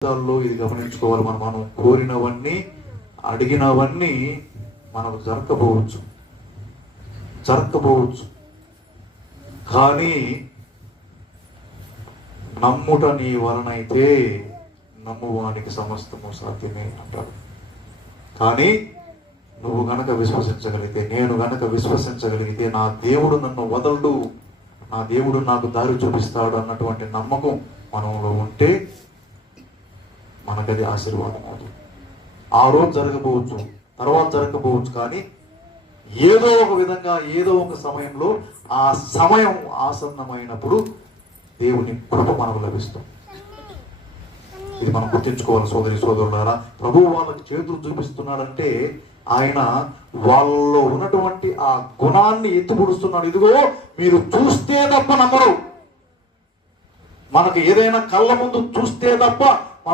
ఇది గమనించుకోవాలి. మనం కోరినవన్నీ అడిగినవన్నీ మనకు జరగకపోవచ్చు కానీ నమ్ముట నీ వలనైతే నమ్మువానికి సమస్తము సాధ్యమే అంటారు. కానీ నువ్వు గనక విశ్వసించగలిగితే, నేను గనక విశ్వసించగలిగితే నా దేవుడు నన్ను వదలడు, నా దేవుడు నాకు దారి చూపిస్తాడు అన్నటువంటి నమ్మకం మనలో ఉంటే మనకది ఆశీర్వాదం అవుతుంది. ఆ రోజు జరగకపోవచ్చు, తర్వాత జరగకపోవచ్చు, కానీ ఏదో ఒక విధంగా ఏదో ఒక సమయంలో ఆ సమయం ఆసన్నమైనప్పుడు దేవుని కృప మనకు లభిస్తుంది. ఇది మనం గుర్తించుకోవాలి సోదరి సోదరులారా. ప్రభువు వాళ్ళకి చేతులు చూపిస్తున్నాడంటే ఆయన వాళ్ళలో ఉన్నటువంటి ఆ గుణాన్ని ఎత్తిపొడుస్తున్నాడు. ఇదిగో మీరు చూస్తే తప్ప నమ్మరు. మనకు ఏదైనా కళ్ళ ముందు చూస్తే తప్ప